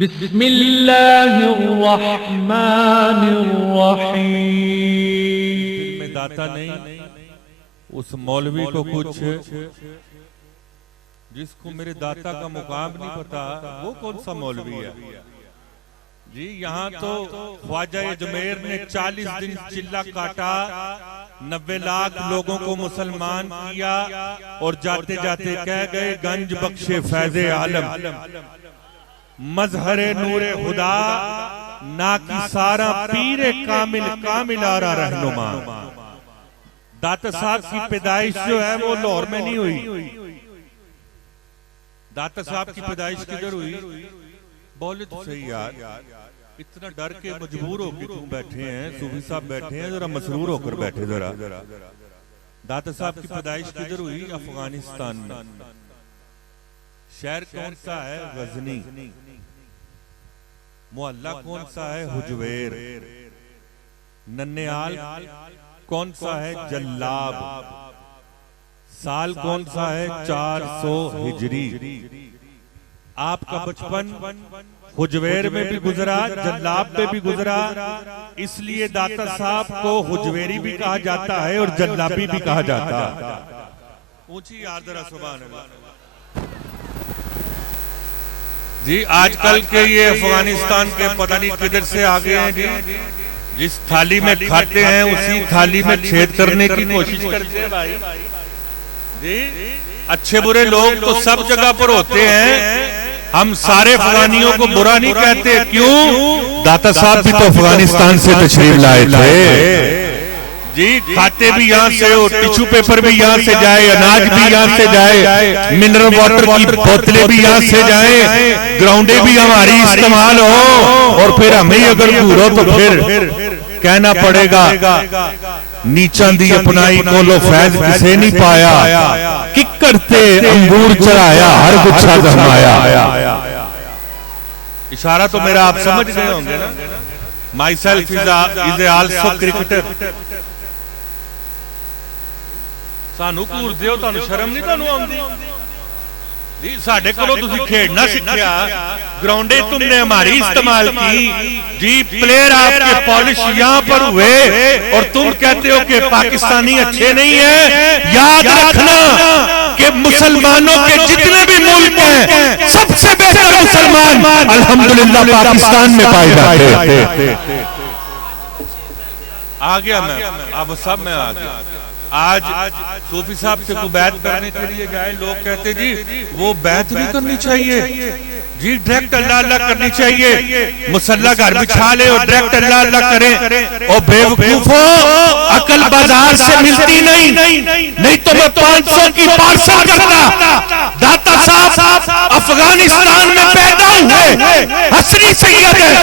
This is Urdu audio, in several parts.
بسم اللہ الرحمن الرحیم۔ دل میں داتا نہیں، اس مولوی کو کچھ جس کو میرے داتا کا مقام نہیں پتا، وہ کون سا مولوی ہے جی؟ یہاں تو خواجہ اجمیر نے 40 دن چلہ کاٹا، 90 لاکھ لوگوں کو مسلمان کیا، اور جاتے جاتے کہہ گئے گنج بخش فیض عالم، مظہر نور خدا، ناکی سارا پیر کامل کامل آرا رہنما۔ داتا صاحب کی پیدائش جو ہے وہ لاہور میں نہیں ہوئی۔ داتا صاحب کی پیدائش کدھر ہوئی؟ بولے تو صحیح یار، اتنا ڈر کے مجبور ہو کے تم بیٹھے ہیں، صوفی صاحب بیٹھے ہیں، ذرا مسرور ہو کر بیٹھے ذرا۔ داتا صاحب کی پیدائش کدھر ہوئی؟ افغانستان میں۔ شہر کون سا ہے؟ غزنی۔ محلہ کون سا ہے؟ حجویر۔ ننیال کون سا ہے؟ جلاب۔ سال کون سا ہے؟ 400 ہجری۔ آپ کا بچپن حجویر میں بھی گزرا، جلاب میں بھی گزرا، اس لیے داتا صاحب کو حجویری بھی کہا جاتا ہے اور جلابی بھی کہا جاتا ہے۔ اونچی یاد ذرا سبحان اللہ جی۔ آج کل کے یہ افغانستان کے پتہ نہیں کدھر سے آگے ہیں جی، جس تھالی میں کھاتے ہیں اسی تھالی میں چھید کرنے کی کوشش کرتے ہیں بھائی جی۔ اچھے برے لوگ تو سب جگہ پر ہوتے ہیں، ہم سارے افغانیوں کو برا نہیں کہتے، کیوں؟ داتا صاحب بھی تو افغانستان سے تشریف لائے تھے جی۔ کھاتے بھی یہاں سے ہو، ٹیشو پیپر بھی یہاں سے جائے، اناج بھی یہاں سے جائے، منرل واٹر کی بوتلیں بھی یہاں سے جائیں، گراؤنڈیں بھی ہماری استعمال ہو، اور پھر ہمیں اگر دور ہو تو پھر کہنا پڑے گا نیچاں دی اپنائی کولو فیض کسے نہیں پایا، ککڑ تے انگور چڑھایا ہر گچھا دھمایا۔ اشارہ تو میرا آپ سمجھ گئے ہوں گے نا۔ My self is also cricketer. سانو کور دیو، تانو شرم نہیں تانو آندی جی؟ ساڑھے کلو تسی کھیڑنا سکھیا، گراؤنڈے تم نے ہماری استعمال کی جی، پلیئر آپ کے پالش یہاں پر ہوئے، اور تم کہتے ہو کہ پاکستانی اچھے نہیں ہیں۔ یاد رکھنا کہ مسلمانوں کے جتنے بھی ملک ہیں، سب سے بہتر مسلمان الحمدللہ پاکستان میں پائے جاتے ہیں۔ آگیا میں، اب سب میں آگیا۔ آج صوفی صاحب سے کو بیعت کرنے کے لیے گئے، لوگ کہتے جی وہ بیعت نہیں کرنی چاہیے جی، ڈائریکٹ اللہ اللہ کرنی چاہیے، مسلح گھر بچھا لے اور ڈائریکٹ اللہ اللہ کریں۔ اور بے وقوفو، عقل بازار سے ملتی نہیں تو میں 500 کی پارسل کرتا۔ داتا صاحب افغانستان میں پیدا ہوئے، حسنی سید ہے،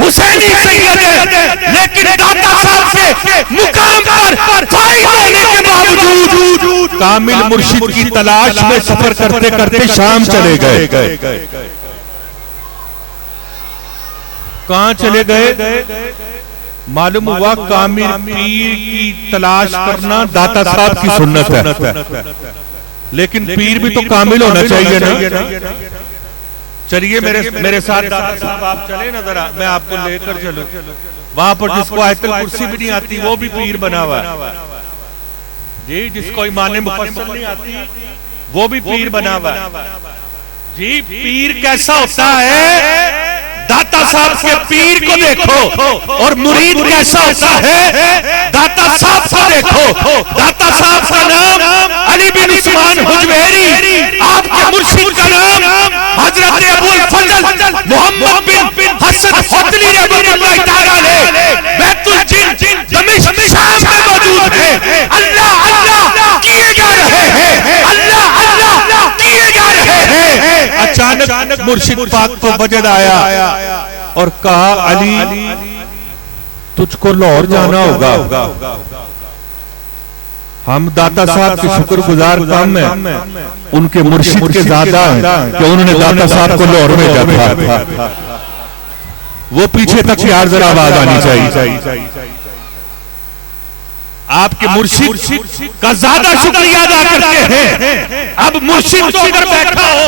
حسینی سید ہے، لیکن داتا صاحب کے مقام پر فائد ہونے کے باوجود کامل مرشد کی تلاش میں سفر کرتے کرتے شام چلے گئے۔ کہاں چلے گئے؟ معلوم ہوا کامل پیر کی تلاش کرنا داتا صاحب کی سنت ہے، لیکن پیر بھی تو کامل ہونا چاہیے نا۔ چلیے میرے ساتھ داتا صاحب آپ چلیں نا ذرا، میں آپ کو لے کر چلوں وہاں پر جس کو آیت الکرسی بھی نہیں آتی وہ بھی پیر بنا ہوا ہے جی، جس کو ایمان مفصل نہیں آتی وہ بھی پیر بنا ہوا ہے جی۔ پیر کیسا ہوتا ہے؟ داتا صاحب کے پیر کو دیکھو، اور مرید کیسا ہوتا ہے؟ داتا صاحب کو دیکھو۔ داتا صاحب کا نام علی بن عثمان حجویری، آپ کے مرشد کا نام حضرت ابو الفضل محمد بن حسن حتلی رحمۃ اللہ تعالی علیہ، بیت الجن دمشق شام میں موجود ہے۔ اللہ اللہ کیے جا رہے ہیں، اللہ اللہ کیے جا رہے ہیں۔ اچانک مرشد پاک کو وجد آیا اور کہا علی تجھ کو لاہور جانا ہوگا۔ ہم داتا صاحب کی شکر گزار کام میں ان کے مرشد کے زیادہ ہیں کہ انہوں نے داتا صاحب کو لاہور میں جاتا تھا۔ وہ پیچھے تک یار ذرا آواز آنی چاہیے۔ آپ کے مرشد کا زیادہ شکریہ ادا کرتے ہیں۔ اب مرشد تو اگر بیٹھا ہو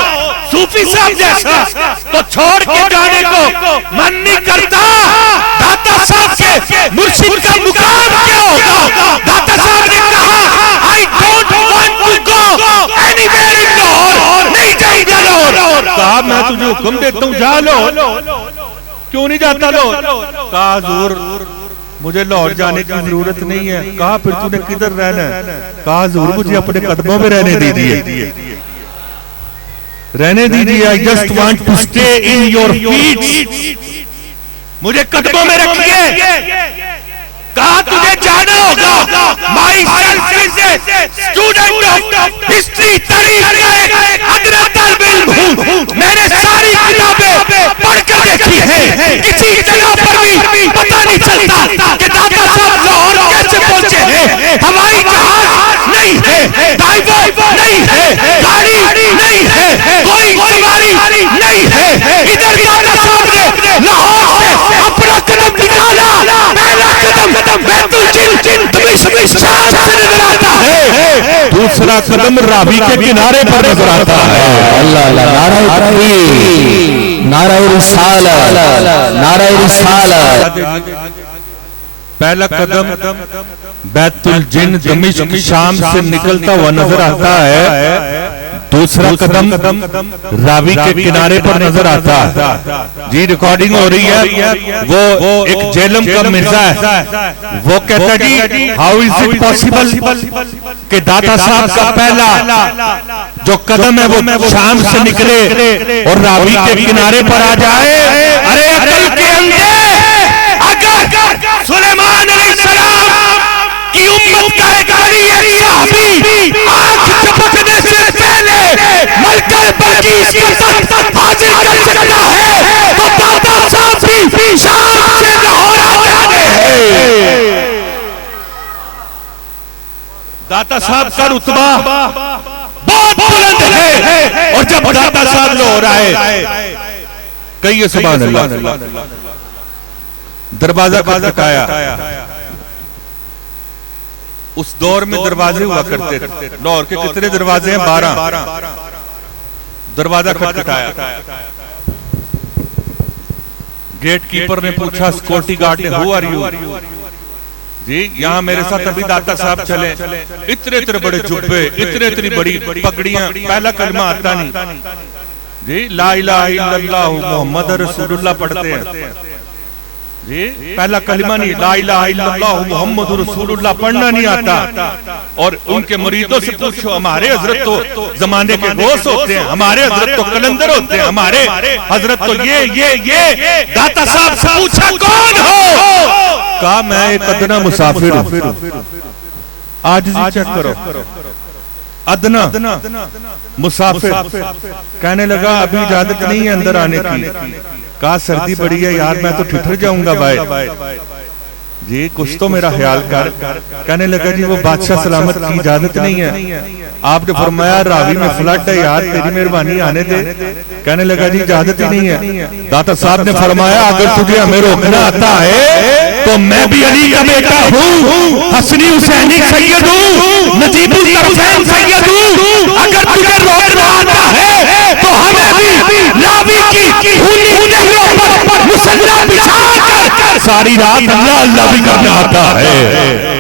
صوفی صاحب جیسا تو چھوڑ کے جانے کو من نہیں کرتا داتا صاحب کے مرشد کا مقام کیا ہوگا. داتا صاحب نے کہا I don't want to go anywhere in Lahore. نہیں جائیں گا لاہور. کہا میں تجھے حکم دیتا ہوں جا لاہور. کیوں نہیں جاتا لاہور؟ کہا حضور مجھے لاہور جانے کی ضرورت نہیں ہے. کہا پھر تو نے کدھر رہنا ہے؟ کہا حضور مجھے اپنے قدموں میں رہنے دیجئے. رہنے دیجئے. I just want to stay in your feet. مجھے قدموں میں رکھیے. کہا تجھے جانا ہوگا. My self is a student of history. تاریخ کا ایک ادنا طالب علم ہوں. میں نے ساری کتابیں پڑھ کر دیکھی ہیں. کسی جگہ پر بھی پتہ نہیں چلتا کہ داتا صاحب لاہور کیسے پہنچے ہیں. ہوائی جہاز نہیں ہے, ڈائیور نہیں ہے, گاڑی نہیں ہے, کوئی سواری نہیں ہے. ادھر داتا صاحب نے لاہور سے اپنا قدم نکالا. پہلا قدم بیت الجن دمشق شام سے نظر آتا ہے. دوسرا قدم راوی کے کنارے پر نظر آتا ہے. اللہ اللہ. نعرہ تکبیر, نعرہ رسالت, نعرہ رسالت. پہلا قدم بیت الجن دمشق شام سے نکلتا ہوا نظر آتا ہے. دوسرا قدم راوی کے کنارے پر نظر آتا ہے. جی ریکارڈنگ ہو رہی ہے. وہ ایک جیلم کا مرزا ہے. وہ کہتا ہے جی ہاؤ از اٹ پاسبل کہ داتا صاحب کا پہلا جو قدم ہے وہ شام سے نکلے اور راوی کے کنارے پر آ جائے. ارے عقل کے اندھے, اگر سلیمان علیہ السلام کی امت کا ایک علی صحابی آنکھ چپکنے سے پہلے ملکہ بلقیس کا تخت حاصل کر سکتا ہے تو داتا صاحب بھی شام سے لاہور آ جانے ہیں. داتا صاحب کا رتبہ بہت بلند ہے. اور جب داتا صاحب لاہور آئے, کہیے سبحان اللہ. دروازہ کھٹکھٹایا. اس دور میں دروازے ہوا کرتے تھے. لاہور کے کتنے دروازے ہیں؟ 12. دروازہ کھٹکھٹایا. گیٹ کیپر نے پوچھا سیکورٹی گارڈ نے ہو آر یو. جی یہاں میرے ساتھ ابھی داتا صاحب چلے. اتنے بڑے جبے, اتنی بڑی پگڑیاں. پہلا کلمہ آتا نہیں. جی لا الہ الا اللہ محمد رسول اللہ پڑھتے ہیں. جی پہلا کلمہ نہیں, لا الہ الا اللہ محمد رسول اللہ پڑھنا نہیں آتا. اور ان کے مریدوں سے پوچھو, ہمارے حضرت تو زمانے کے غوث ہوتے ہیں, ہمارے حضرت تو کلندر ہوتے ہیں, ہمارے حضرت تو یہ. داتا صاحب سے پوچھا کون ہو؟ کہا میں ایک ادنا مسافر ہوں. عاجزی چیک کرو. ادنا مسافر. کہنے لگا ابھی اجازت نہیں ہے اندر آنے کی. کہا سردی بڑی ہے یار, میں تو ٹھٹر جاؤں گا بھائی. جی کچھ تو میرا خیال کر. کہنے لگا جی وہ بادشاہ سلامت کی اجازت نہیں ہے. آپ نے فرمایا راوی میں فلڈ ہے یار, تیری مہربانی آنے دے. کہنے لگا جی اجازت ہی نہیں ہے. داتا صاحب نے فرمایا اگر تجھے ہمیں روکنا آتا ہے تو میں بھی علی کا بیٹا ہوں, حسنی حسینی سید ہوں, نجیب الطرفین سید ہوں. اگر تجھے روکنا آتا ہے تو ہمیں بھی راوی کی ہونیوں پر مسلح بچھا کر ساری رات اللہ اللہ بھی کرنا آتا ہے.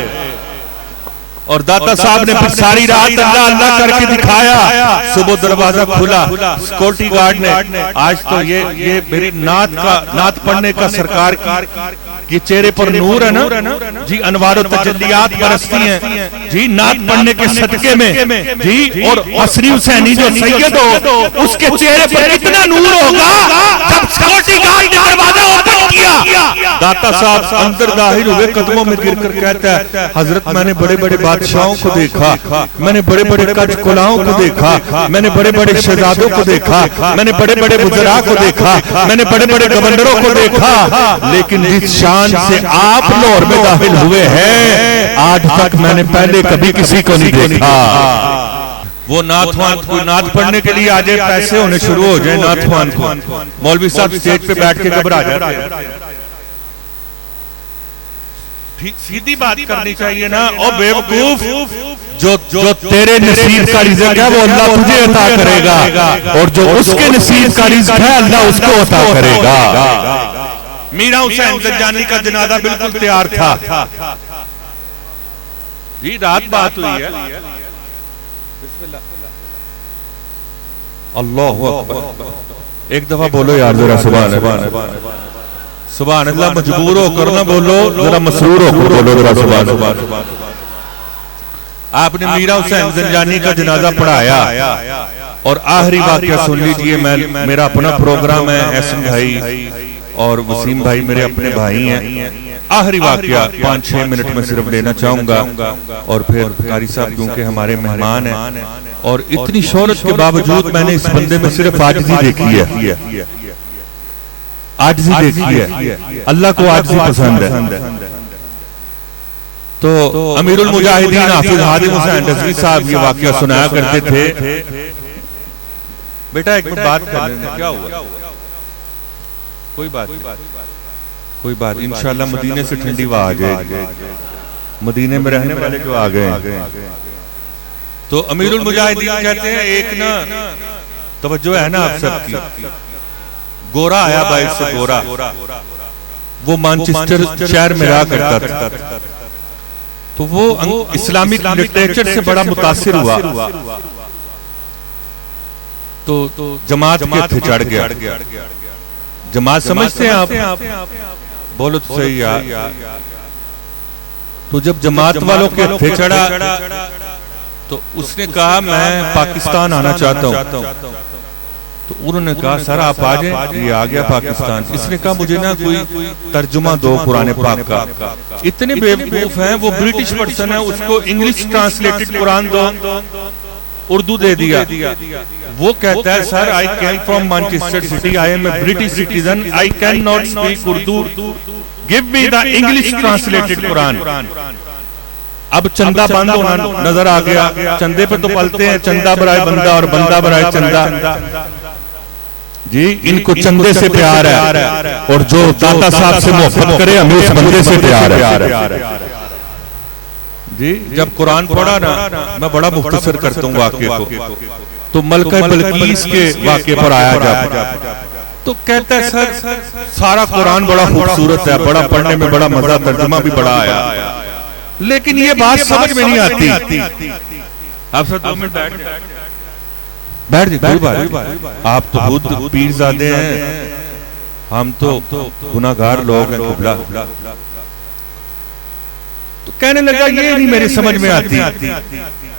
اور داتا صاحب نے پھر ساری رات اللہ اللہ کر کے دکھایا. صبح دروازہ کھلا. سیکورٹی گارڈ نے آج تو یہ میری نعت پڑھنے کا سرکار کی چہرے پر نور ہے نا جی, انوار و تجلیات برستی ہیں جی نعت پڑھنے کے صدقے میں جی. اور حسنی حسینی جو سید ہو اس کے چہرے پر اتنا نور ہوگا. جب سیکورٹی گارڈ نے دروازہ اوپن کیا, داتا صاحب اندر داخل ہوئے, قدموں میں گر کر کہتا ہے حضرت میں نے بڑے بڑے بادشاہوں کو دیکھا, میں نے بڑے بڑے کچھ کلاؤں کو دیکھا, میں نے بڑے بڑے شہزادوں کو دیکھا, میں نے بڑے بڑے وزراء کو دیکھا, میں نے بڑے بڑے گورنروں کو دیکھا, لیکن جس شان سے آپ لاہور میں داخل ہوئے ہیں آج تک میں نے پہلے کبھی کسی کو نہیں دیکھا. وہ ناتھوان کوئی نعت پڑھنے کے لیے آجے, پیسے ہونے شروع ہو جائیں ناتھوان کو, مولوی صاحب سٹیج پہ بیٹھ کے گھبرا جاتے ہیں. سیدھی بات کرنی چاہیے نا. او بے وقوف, جو تیرے نصیب کا رزق ہے وہ اللہ تجھے عطا کرے گا, اور جو اس کے نصیب کا رزق ہے اللہ اس کو عطا کرے گا. میرا حسین زنجانی کا جنازہ بالکل تیار تھا. جی رات بات ہوئی ہے. اللہ اکبر. ایک دفعہ بولو یار ذرا سبحان اللہ. سبحان اللہ. مجبور ہو کر نہ بولو, ذرا مسرور ہو کر بولو ذرا سبحان اللہ. آپ نے میرا حسین زنجانی کا جنازہ پڑھایا اور آخری واقعہ سن لیجئے. میرا اپنا پروگرام ہے, احسن بھائی اور وسیم بھائی میرے اپنے بھائی ہیں. آخری واقعہ 5-6 منٹ میں صرف لینا چاہوں گا, اور پھر قاری صاحب کیونکہ ہمارے مہمان ہیں, اور اتنی شہرت کے باوجود میں نے اس بندے میں صرف عاجزی دیکھی ہے. عاجزی دیکھی ہے. اللہ کو عاجزی پسند ہے. تو امیر المجاہدین حافظ ہادی حسین رضوی صاحب یہ واقعہ سنایا کرتے تھے. بیٹا ایک بات کر لینا, کیا ہوا؟ کوئی بات انشاءاللہ مدینے سے ٹھنڈی ہوا آ جائے گی. مدینے میں رہنے والے جو آ گئے, تو امیر المجاہدین کہتے ہیں ایک نا توجہ ہے نا آپ سب کی, گورا آیا باہر سے. گورا وہ مانچسٹر شہر میں رہا کرتا تھا, تو وہ اسلامک لٹریچر سے بڑا متاثر ہوا, تو جماعت کے ہتھے چڑھ گیا. جماعت سمجھتے ہیں آپ؟ بولو تو صحیح یار. تو جب جماعت والوں کے ہتھے چڑھا تو اس نے کہا میں پاکستان آنا چاہتا ہوں. تو انہوں نے کہا سر آپ آ جائیں. یہ آ گیا پاکستان. اس نے کہا مجھے نا کوئی ترجمہ دو قرآن پاک کا. اتنے بیوقوف ہیں, وہ برٹش پرسن ہے, اس کو انگلش ٹرانسلیٹڈ قرآن دو, اردو دے دیا. وہ کہتا ہے سر I came from Manchester City, I am a British citizen, I cannot speak Urdu, give me the English translated Quran. اب چندہ بند ہونا نظر آ گیا. چندے پہ تو پلتے ہیں, چندہ برائے بندہ اور بندہ برائے چندہ. جی ان کو چندے سے پیار ہے, اور جو داتا صاحب سے محبت کرے ہمیں اس بندے سے پیار ہے. جی جب قرآن پڑھا نا, میں بڑا مختصر کرتا ہوں واقعے کو, تو ملکہ بلقیس کے واقعے پر آیا جب, تو کہتا ہے سر سارا قرآن بڑا خوبصورت ہے, بڑا پڑھنے میں بڑا مزہ, ترجمہ بھی بڑا آیا, لیکن یہ بات سمجھ میں نہیں آتی. آپ سب 2 منٹ بیٹھ جائے, کوئی بات. آپ تو خود پیرزادے ہیں, ہم تو گناہگار لوگ ہیں. قبلہ تو کہنے لگا یہ نہیں میرے سمجھ میں آتی.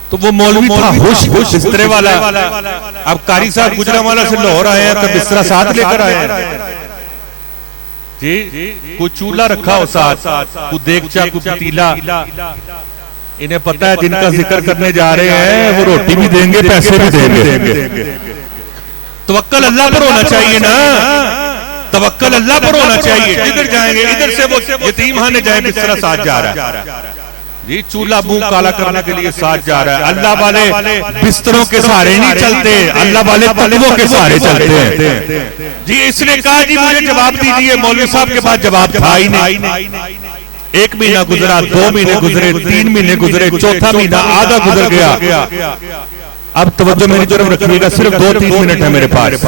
تو وہ مولوی تھا ہوش بسترے والا. اب قاری صاحب گجرانوالہ سے لاہور آئے ہیں, تو بسترہ ساتھ لے کر آئے ہیں. جی کوئی چولہا رکھا ہو ساتھ, کوئی دیگچا, کوئی پتیلا. انہیں پتہ ہے جن کا ذکر کرنے جا رہے ہیں وہ روٹی بھی دیں گے, پیسے بھی دیں گے. توکل اللہ پر ہونا چاہیے نا, توکل اللہ پر ہونا چاہیے. ادھر جائیں گے, ادھر سے وہ یتیم خانے جائیں, بسترہ ساتھ جا رہا ہے. جی چولہا منہ کالا کرنے کے لیے ساتھ جا رہا ہے. اللہ والے بستروں کے سہارے نہیں چلتے, اللہ والے تقویٰ کے سہارے چلتے ہیں. جی اس نے کہا جی مجھے جواب دیجئے. مولوی صاحب کے پاس جواب تھا ہی نہیں. 1 مہینہ گزرا, 2 مہینے گزرے, 3 مہینے گزرے, 4تھا مہینہ آدھا گزر گیا. اب توجہ میری طرف رکھیے گا, صرف 2-3 منٹ ہے میرے پاس.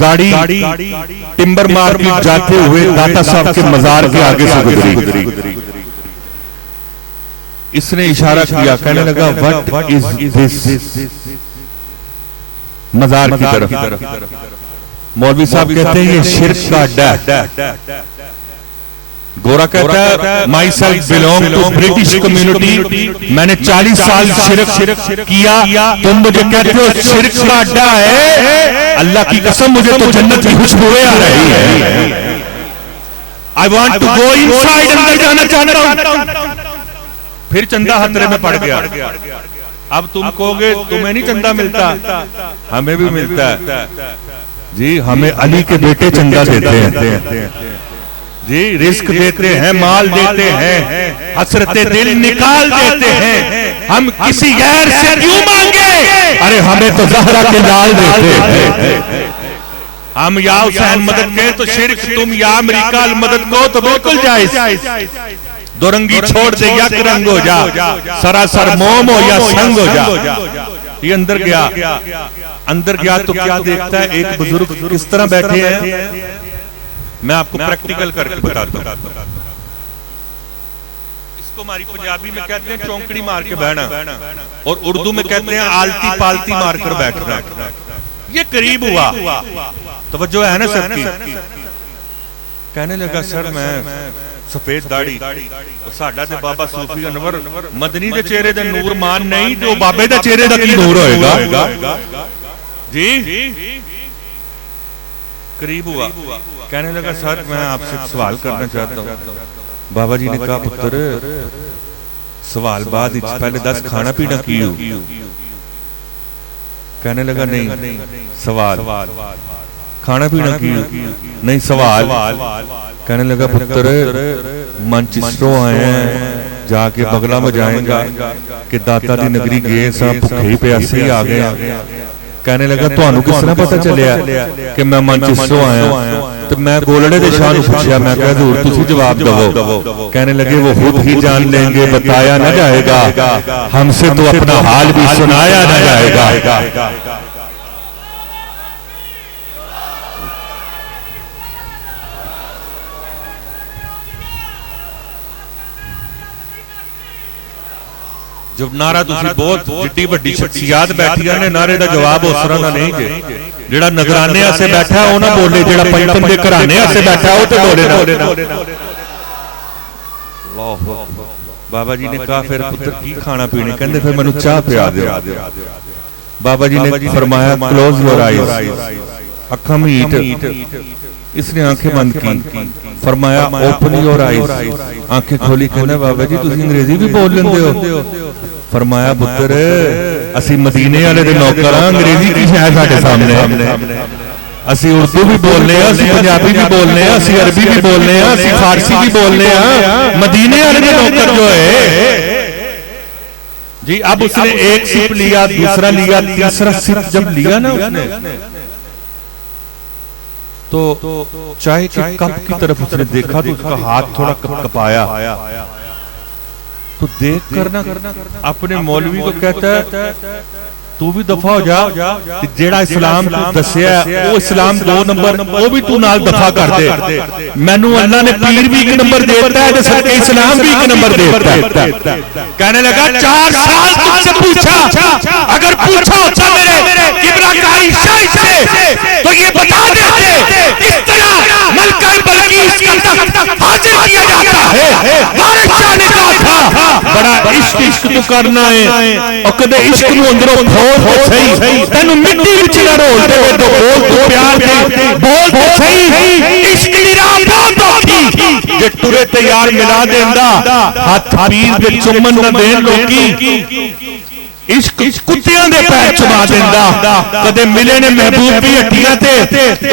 گاڑی ٹمبر مارکیٹ جاتے ہوئے داتا صاحب کے مزار کے آگے سے گزری. اس نے اشارہ کیا, کہنے لگا what is this, مزار کی طرف. مولوی صاحب کہتے ہیں یہ شرک کا اڈا ہے. گورا کہتا ہے myself belong to British community, میں نے 40 سال شرک کیا, تم مجھے کہتے ہو شرک کا اڈا ہے. اللہ کی قسم مجھے تو جنت کی خوشبوئیں آ رہی ہے. I want to go inside, اندر جانا چاہتا ہوں. پھر چندہ خطرے میں پڑ گیا. اب تم کہو گے تمہیں نہیں چندہ ملتا, ہمیں بھی ملتا ہے. جی ہمیں علی کے بیٹے چندہ دیتے ہیں. جی رزق دیتے ہیں, مال دیتے ہیں, حسرت دل نکال دیتے ہیں. ہم کسی غیر سے کیوں مانگے؟ ارے ہمیں تو زہرا کے لال دیتے ہیں. ہم یا حسین مدد کہیں تو شرک, تم یا امریکہ المدد کو تو بالکل جائز. دو رنگی چھوڑ دے یک رنگ ہو جا, سراسر موم ہو یا سنگ ہو جا. یہ اندر گیا تو کیا دیکھتا ہے, ایک بزرگ کس طرح بیٹھے ہیں, میں آپ کو پریکٹیکل کر کے بتاتا ہوں. اس کو ہماری پنجابی میں کہتے ہیں چونکڑی مار کے بہنا اور اردو میں کہتے ہیں آلتی پالتی مار کر بیٹھنا. یہ قریب ہوا. توجہ ہے نا سب کی. کہنے لگا سر میں سفید داڑھی ساڈا تے بابا صوفی انور مدنی دے چہرے دے نور مان نہیں تو بابے دے چہرے دا کی نور ہوئے گا جی. قریب ہوا. کہنے لگا سر میں آپ سے سوال کرنا چاہتا ہوں. بابا جی نے کہا پتر سوال بعد پہلے 10 کھانا پینا کیوں. کہنے لگا نہیں سوال. کھانا پینا کیوں نہیں سوال. کہنے لگا پتر منچسٹروں آئے ہیں جا کے بغلہ میں جائیں گا کہ داتا دی نگری گئے سا بھکھے ہی پیاسے ہی آ گئے. کہنے لگا تو انہوں کس طرح پتہ چلیا کہ میں منچسٹروں آیا. تو میں گولڑے دے شاہ نو پوچھیا میں کہا حضور تسی جواب دو. کہنے لگے وہ خود ہی جان لیں گے بتایا نہ جائے گا ہم سے تو اپنا حال بھی سنایا نہ جائے گا. جب نعرہ تسی بہت جڈی وڈی شخصیات بیٹھیاں نے نعرے دا جواب اس طرح نہ نہیں کہ جڑا نگرانے سے بیٹھا ہے وہ نہ بولے جڑا پنجتن دے گھرانے سے بیٹھا ہے وہ تے بولے نہ. بابا جی نے کہا پھر پتر کی کھانا پینے کہندے پھر مینوں چاہ پیا دیو. بابا جی نے فرمایا کلوز یور آئیز اکھاں میٹ. اس نے آنکھیں بند کی. فرمایا اوپن یور آئیز آنکھیں کھولی. کہنا بابا جی تسی انگریزی بھی بول لیندے ہو. فرمایا پتر اسی مدینے والے دے نوکر ہاں انگریزی کی شے ساڈے سامنے. اسی اردو بھی بولنے ہیں اسی پنجابی بھی بولنے ہیں اسی عربی بھی بولنے ہیں اسی فارسی بھی بولنے ہیں. مدینے والے دے نوکر جو ہے جی اب اس نے ایک سپ لیا دوسرا لیا تیسرا سپ جب لیا نا اس نے تو چائے کے کپ کی طرف اس نے دیکھا تو اس کا ہاتھ تھوڑا کپایا. تو دیکھ کرنا اپنے مولوی کو کہتا ہے تو بھی دفع ہو جا جیڑا اسلام تو دسیا ہے وہ اسلام 2 نمبر وہ بھی تو نال دفع کر دے. مینوں اللہ نے پیر بھی 1 نمبر دیتا ہے تو سب اسلام بھی 1 نمبر دیتا ہے. کہنے لگا 4 سال تجھ سے پوچھا اگر پوچھا ہوتا میرے قبلہ کاری شاہ سے تو یہ بتا دیتے اس طرح ملکہ بلقیس کا تخت حاضر کیا جاتا ہے. وارث شاہ نے کہا تھا بڑا عشق تو کرنا ہے اور کدے عشق نو اندروں بھول تو صحیح تینوں مٹی وچ نہ رول دے تو بول تو پیار دے بول تو صحیح عشق دی راہ بہت اوکھی جے ٹرے تے یار ملا دیندا ہاتھ پیر دے چمن نہ دین لوکی. عشق کتیاں دے پیر چبا دیندا کدے ملے نے محبوب بھی ہٹیاں تے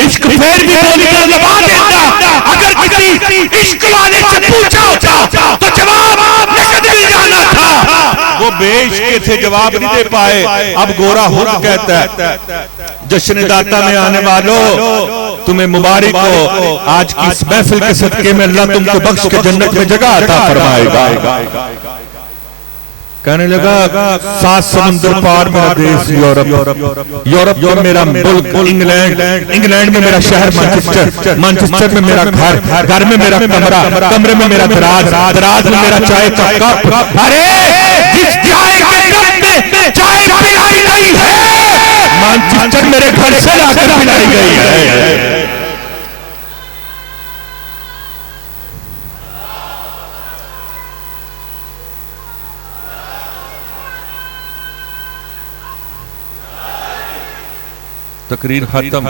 عشق پھر بھی بولی کر لبا دیندا. اگر کسی عشق والے سے پوچھا ہوتا تو جواب نکل جانا تھا. وہ بے عشق تھے جواب نہیں دے پائے. اب گورا خود کہتا ہے جشن داتا میں آنے والوں تمہیں مبارک ہو. آج کی اس محفل کے صدقے میں اللہ تم کو بخش کے جنت میں جگہ عطا فرمائے گا. کہنے لگا 7 سمندر پار میرا دیش یورپ میں میرا ملک انگلینڈ میں میرا شہر مانچسٹر میں میرا گھر میں میرا کمرے میں میرا دراز میں میرا چائے کا کپ. ارے جس چائے کے کپ میں چائے پلائی نہیں ہے مانچسٹر میرے گھر سے لا کر پلائی گئی ہے. تقریر ختم.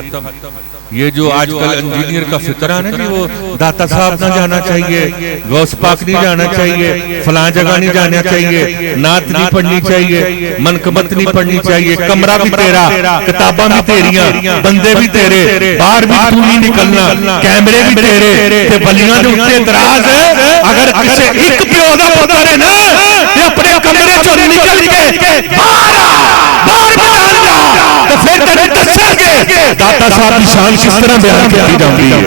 یہ جو آج کل انجینئر کا فکر ہے نا جی وہ داتا صاحب نہ جانا چاہیے غوث پاک نہیں جانا چاہیے فلاں جگہ نہیں جانا چاہیے نعت نہیں پڑھنی چاہیے منقبت نہیں پڑھنی چاہیے کمرہ بھی تیرا کتاباں بھی تیریاں بندے بھی تیرے باہر بھی تو نہیں نکلنا کیمرے بھی تیرے تے بلیاں دے اوتے اعتراض ہے. اگر کسے ایک پیو دا پتر ہے نا تے اپنے کمرے چوں نکل کے باہر بجان جا تو پھر تیرے دسیں گے داتا صاحب کی شان کس طرح بیان کی جاتی ہے.